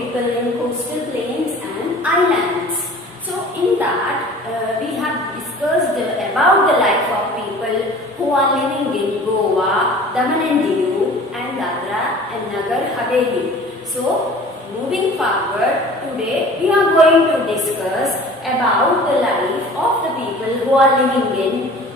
people in coastal plains and islands. So in that we have discussed about the life of people who are living in Goa, Daman and Diu and Dadra and Nagar Haveli. So moving forward, today we are going to discuss about the life of the people who are living in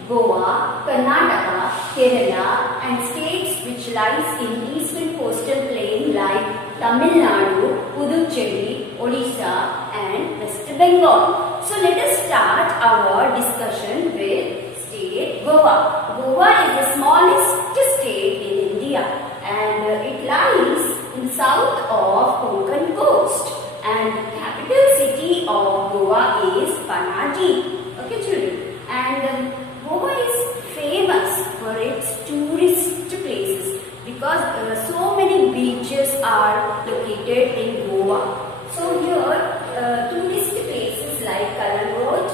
Goa, Karnataka, Kerala and states which lies in eastern coastal plain like Tamil Nadu, Puducherry, Odisha and West Bengal. So let us start our discussion with state Goa. Goa is the smallest state in India and it lies in the south of Konkan coast, and the capital city of Goa is Panaji. Okay, children. And Goa is famous for its tourist places because so many beaches are located in Goa. So here tourist places like Kalangot,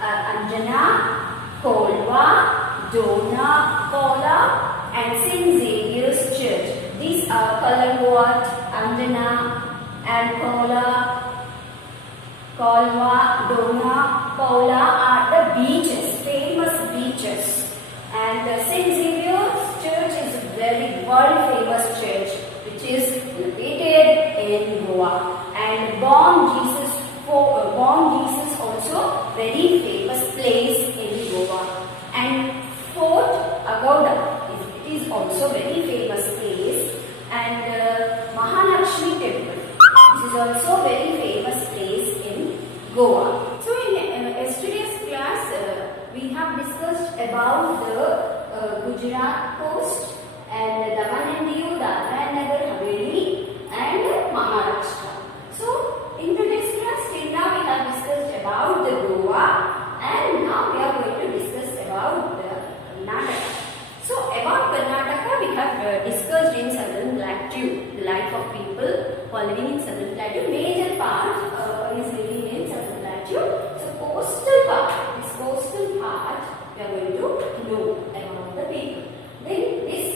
Anjana, Kolva, Dona, Kola and St. Xavier's Church. These are Kalangot, Anjana and Kola, Kolva, Dona, Kola are the beaches, famous beaches. And St. Xavier's Church is a very world famous church which is located in Goa. And Born Jesus also very famous place in Goa. And Fort Agoda is also very famous place. And Mahalakshmi Temple, this is also very famous place in Goa. So in yesterday's class we have discussed about the Gujarat coast and Daman and Diu, Dadra and Nagar Haveli and Maharashtra. So in today's class till now we have discussed about the Goa and now we are going to discuss about the Karnataka. So about Karnataka we have discussed in southern plateau, the life of people who are living in southern plateau. Major part is living in southern plateau. So coastal part, this coastal part we are going to know about the people. Then this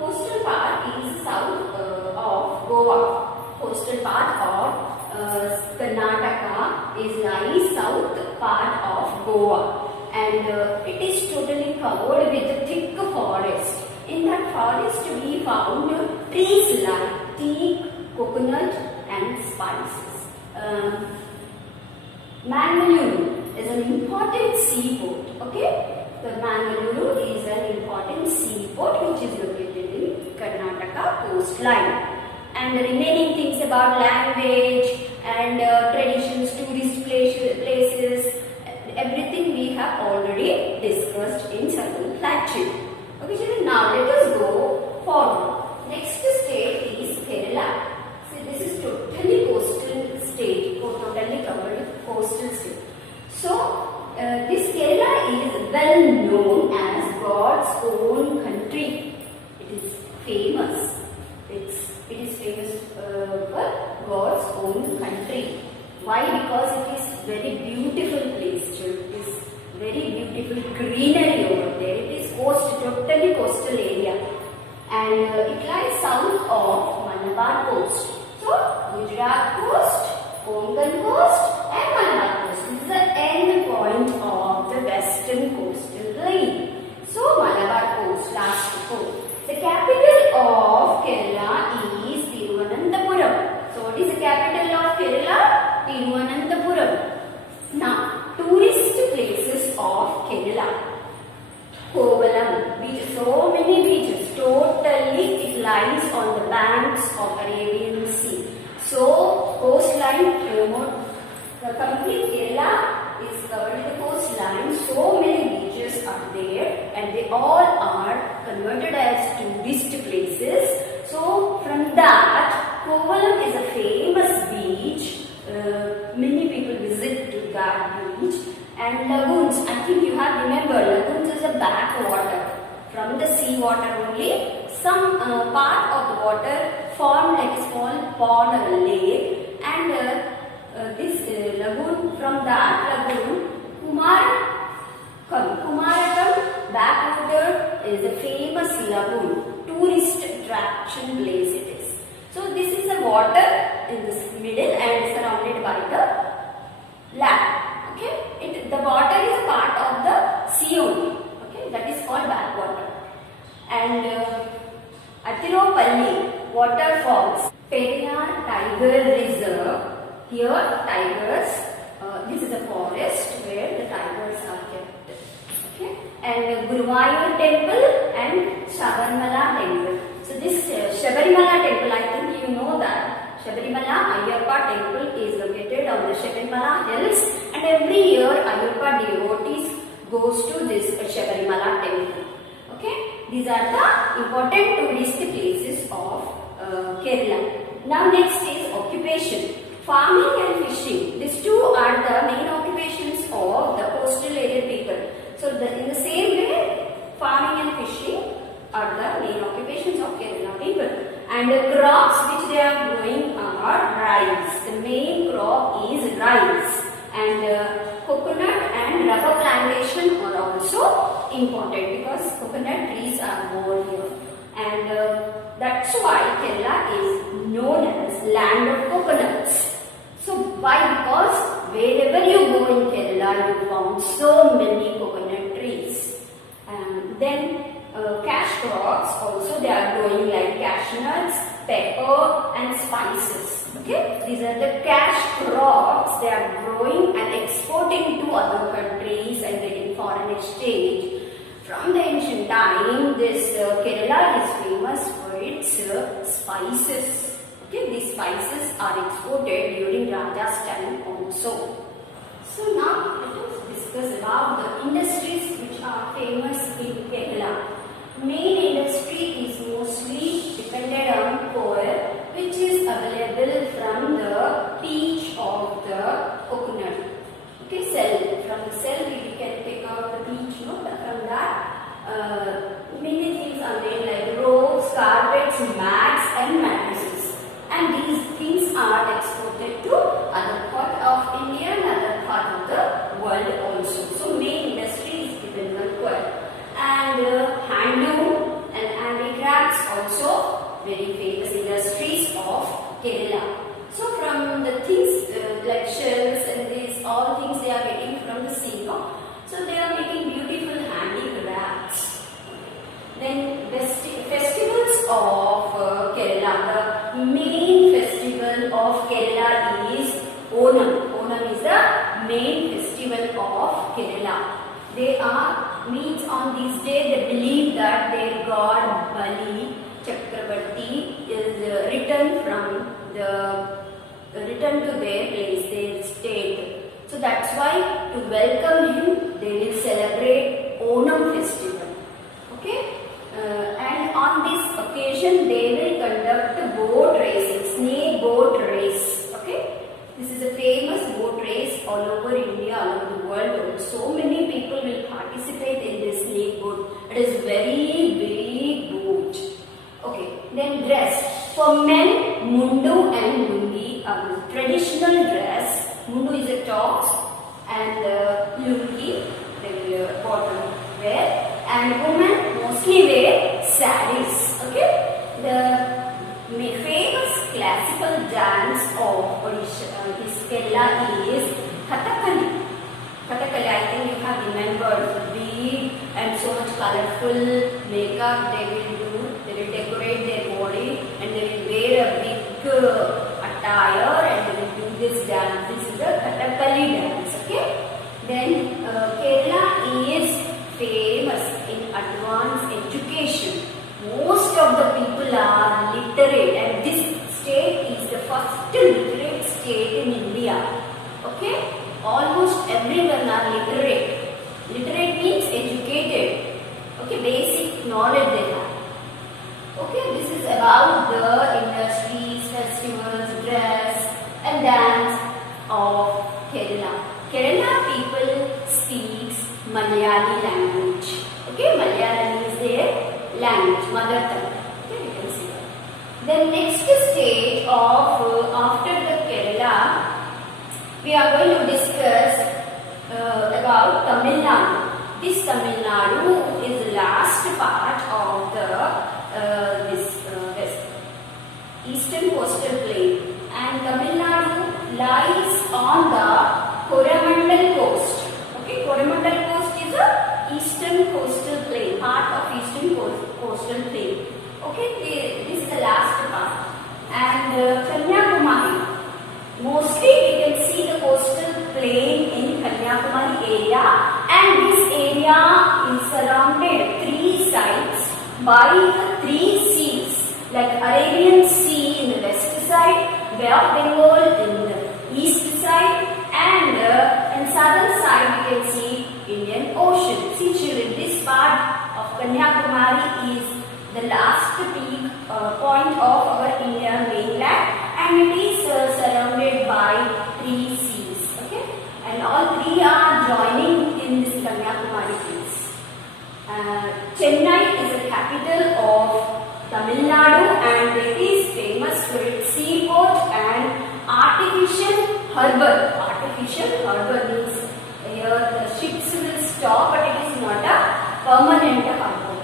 coastal part is south of Goa. Coastal part of Karnataka is lies south part of Goa. And it is totally covered with thick forest. In that forest we found trees like teak, coconut and spices. Mangaluru is an important seaport. Okay, the Mangaluru is an important seaport which is located in Karnataka coastline. And the remaining things about language and traditions, tourist places, everything we have already discussed in southern plateau. Okay, children, now let us go forward. Next state is Kerala. See, this is totally coastal state, totally covered with coastal state. So, this Kerala is well known as God's own country. It is famous. It is famous for God's own country. Why? Because it is very beautiful place. It is very beautiful greenery over there. It is totally coastal area, and it lies south of Malabar coast. So Gujarat coast, Konkan coast, and Malabar coast. This is the end point of the western coastal plain. So Malabar coast, last coast. The capital of Kerala is Thiruvananthapuram. So what is the capital of Kerala? Thiruvananthapuram. Now, tourist places of Kerala. Kovalam, beach, so many beaches. Totally it lies on the banks of Arabian Sea. So, coastline, the complete Kerala is covered with the coastline. So many beaches are there and they all are converted as tourist places. So, from that, Kovalam is a famous beach. Many people visit to that beach. And lagoons, I think you have remembered, lagoons is a backwater. From the sea water only, some part of the water formed like a small pond or a lake. And this lagoon, from that lagoon, Kumaratam backwater is a famous lagoon, tourist attraction place it is. So this is the water in this middle and surrounded by the land. Okay, the water is a part of the sea only. Okay, that is called backwater. And Athiropalli waterfalls, Periyar Tiger Reserve. Here tigers, this is a forest where the tigers are kept. Okay, and Guruvayur temple and Sabarimala temple. So this Sabarimala temple, I think you know that Sabarimala Ayyappa temple is located on the Sabarimala hills, and every year Ayyappa devotees goes to this Sabarimala temple. Okay, these are the important tourist places of Kerala. Now next is occupation. Farming and fishing. These two are the main occupations of the coastal area people. So in the same way, farming and fishing are the main occupations of Kerala people. And the crops which they are growing are rice. The main crop is rice. And coconut and rubber plantation are also important because coconut trees are more here. And that's why Kerala is known as land of coconuts. So why? Because wherever you go in Kerala, you found so many coconut trees. And then cash crops also they are growing like cashew nuts, pepper and spices. Okay, these are the cash crops they are growing and exporting to other countries and getting foreign exchange. From the ancient time, this Kerala is famous for its spices. Okay, these spices are exported during Raja's time also. So now let us discuss about the industries which are famous in Kerala. Main industry is mostly dependent on coal, which is available from the peach of the coconut. Okay, cell. From the cell we can take out the peach, no? From that many things are made like ropes, carpets, mats and mattresses. And these things are exported to other part of India and other part of the world also. So main industry is dependent on coal. And handloom and handicrafts also very famous industries of Kerala. So from the things like shells and these all things they are getting from the sea, no? So they are making beautiful handicrafts. Then festivals of Kerala. The main festival of Kerala is Onam. Onam is the main festival of Kerala. They means on this day they believe that their god Bali Chakravarti is returned to their place, their state. So that's why to welcome him they will celebrate Onam festival. Okay. And on this occasion they will conduct boat racing, snake boat race. Okay, this is a famous boat race all over India, all over the world. So many people will participate in this snake boat. It is very big boat. Okay, then dress for men, mundu and lungi are traditional dress. Mundu is a tops and lungi they will bottom wear. And women mostly wear saris. Okay, the famous classical dance of Kerala is Kathakali. Kathakali, I think you have remembered bead and so much colorful makeup they will do. They will decorate their body and they will wear a big attire and they will do this dance. This is the Kathakali dance. Okay, then Kerala is famous in advanced education. Most of the people are literate and this state is the first literate state in India. Okay, almost everyone are literate. Literate means educated. Okay, basic knowledge they have. Okay, this is about the industries, festivals, dress and dance of Kerala. Kerala people speaks Malayali language. Okay, Malayalam is their language, mother tongue. Okay, you can see that. The next stage of after the Kerala, we are going to discuss about Tamil Nadu. This Tamil Nadu is the last part of the this eastern coastal plain, and Tamil Nadu lies on the Coromandel coast. Okay, Coromandel coast is a eastern coastal plain, part of eastern coastal plain. Okay, this is the last part. And Kanyakumari. Mostly we can see the coastal plain in Kanyakumari area, and this area is surrounded three sides by the three seas, like Arabian Sea in the west side, Bay of Bengal in the east side, and in southern side we can see Indian Ocean. See children, this part of Kanyakumari is the last peak point of our Indian mainland, and it is surrounded by three seas. Okay, and all three are joining in this Kanyakumari place. Chennai is the capital of Tamil Nadu, and it is famous for its seaport and artificial harbour. Artificial harbour means here the ships will stop, but it is not a permanent harbour.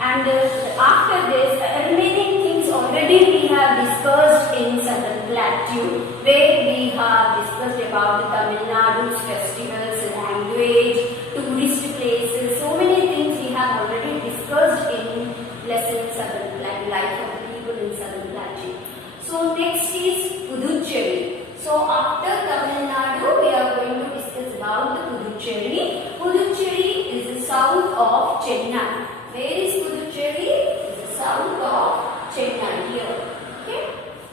And after this, remaining things already we have discussed in Southern Plateau, where we have discussed about the Tamil Nadu's festivals, language, tourist places. So many things we have already discussed in lesson Southern Plateau, life of the people in Southern Plateau. So next is Puducherry. So after Tamil Nadu, we are going to discuss about the Puducherry. Puducherry is the south of Chennai. Where is Puducherry? It is the south of Chennai here. Okay.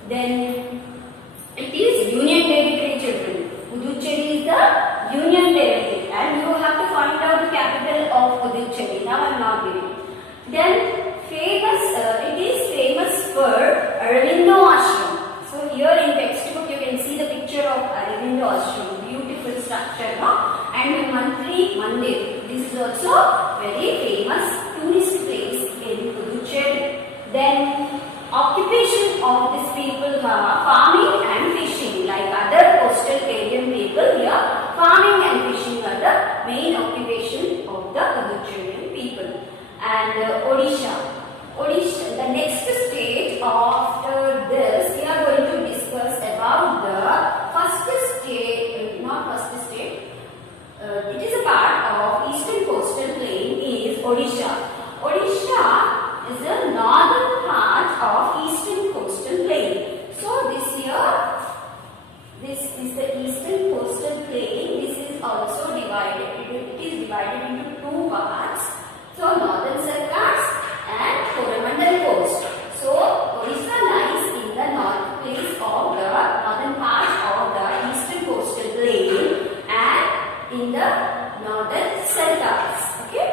Then it is Union Territory, children. Puducherry is the Union Territory, and you have to find out the capital of Puducherry. Now I am not giving. Then it is famous for Aurobindo Ashram. So here in textbook you can see the picture of Aurobindo Ashram. Beautiful structure, no? And monthly Mandir. This is also very famous tourist place in Puducherry. Then occupation of these people are farming and fishing. Like other coastal Indian people here, farming and fishing are the main occupation of the Puducherry people. And Odisha. Odisha, the next state after this, we are going to discuss about the first state, it is a part of eastern coastal plain is Odisha. Odisha is the northern part of eastern coastal plain. So this is the eastern coastal plain. This is also divided. It is divided into two parts. So northern Sarkars and Coromandel coast. So Odisha lies in the north place of the northern part of the eastern coastal plain and in the northern Sarkars. Okay.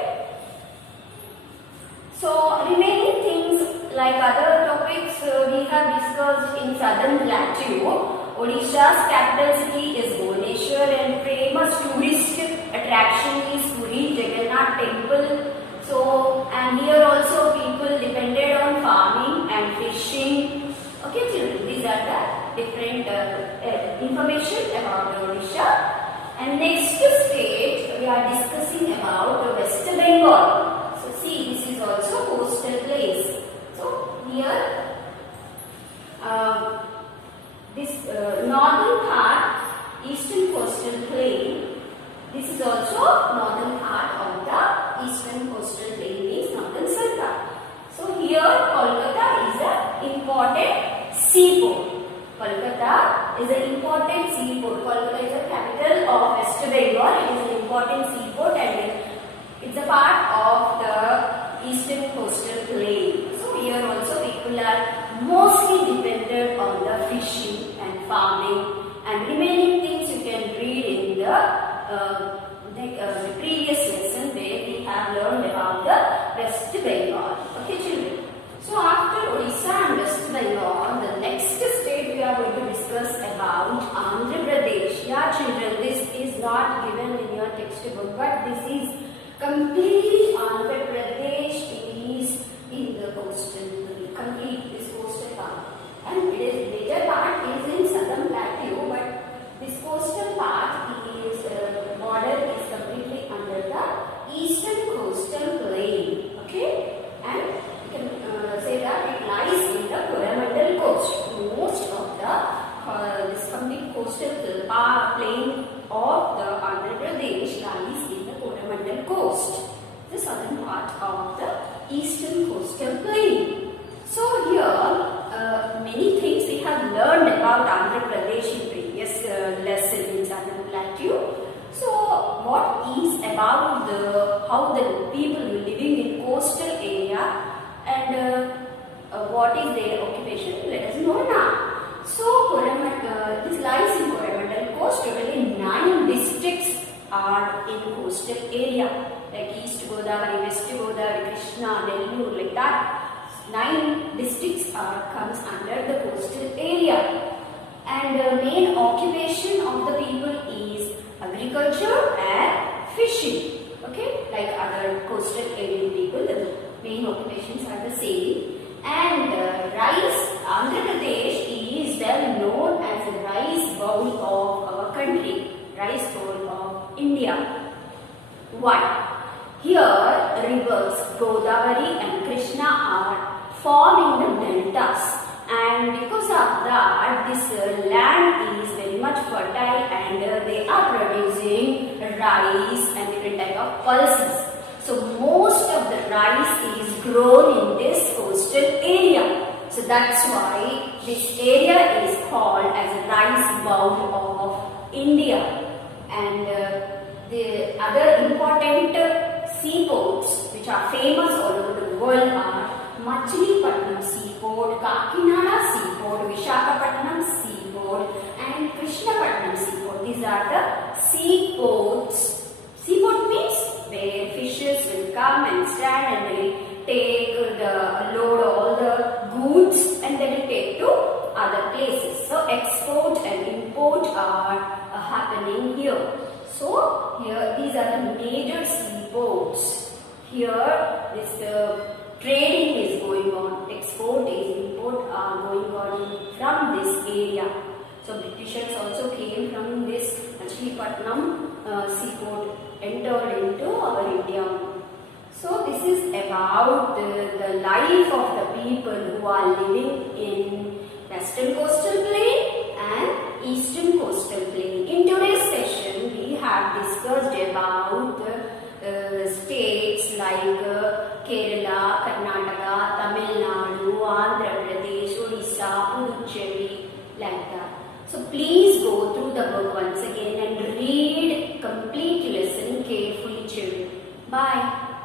So remaining things like other topics we have discussed in Southern Plateau. Odisha's capital city is Bhubaneswar, and famous tourist attraction is Puri Jagannath temple. So, and here also people depended on farming and fishing. Okay children, these are the different information about Odisha. And next state we are discussing about West Bengal. So see, this is also coastal place. So here this northern part, eastern coastal plain. This is also northern part of the eastern coastal plain, means northern Sarkar. So here Kolkata is an important seaport. Kolkata is an important seaport. Kolkata is the capital of West Bengal. It is an important seaport, and it's a part of the eastern coastal plain. So here also people are mostly dependent on the fishing and farming, and remaining things you can read in the previous lesson where we have learned about the West Bengal. Okay children. So after Odisha and West Bengal, the next state we are going to discuss about Andhra Pradesh. Yeah children, this is not given in your textbook, but this is completely Andhra Pradesh is in the coastal, complete this coastal part. And it is major part is in Southern Plateau, but this coastal part is border is completely under the eastern coastal plain. Okay, and you can say that lies in the Coromandel coast. Most of the this complete coastal about how the people living in coastal area and what is their occupation. Let us know now. So this lies in Coromandel Coast. Totally 9 districts are in coastal area, like East Godavari, West Godavari, Krishna, Nellore, like that. 9 districts comes under the coastal area, and the main occupation of the people is agriculture and fishing. Okay, like other coastal area people, the main occupations are the same. And rice, Andhra Pradesh is well known as the rice bowl of our country, rice bowl of India. Why? Here rivers Godavari and Krishna are forming the deltas, and because of that this land is very much fertile, and they are producing rice and different type of pulses. So most of the rice is grown in this coastal area. So that's why this area is called as a rice bowl of India. And the other important seaports which are famous all over the world are Machilipatnam Seaport, Kakinada Seaport, Visakhapatnam Seaport and Krishnapatnam Seaport. These are the seaports. Seaport means where fishes will come and stand and they will take the load all the goods and they will take to other places. So export and import are happening here. So here these are the major seaports. Here this trading is going on, export is import are going on from this area. So Britishers also came from this Machilipatnam seaport, entered into our India. So this is about the life of the people who are living in Western Coastal Plain and Eastern Coastal Plain. In today's session we have discussed about states like Kerala, Karnataka, Tamil Nadu, Andhra Pradesh, Odisha, Puducherry, like that. So please go through the book once again and read complete lesson carefully, children. Bye.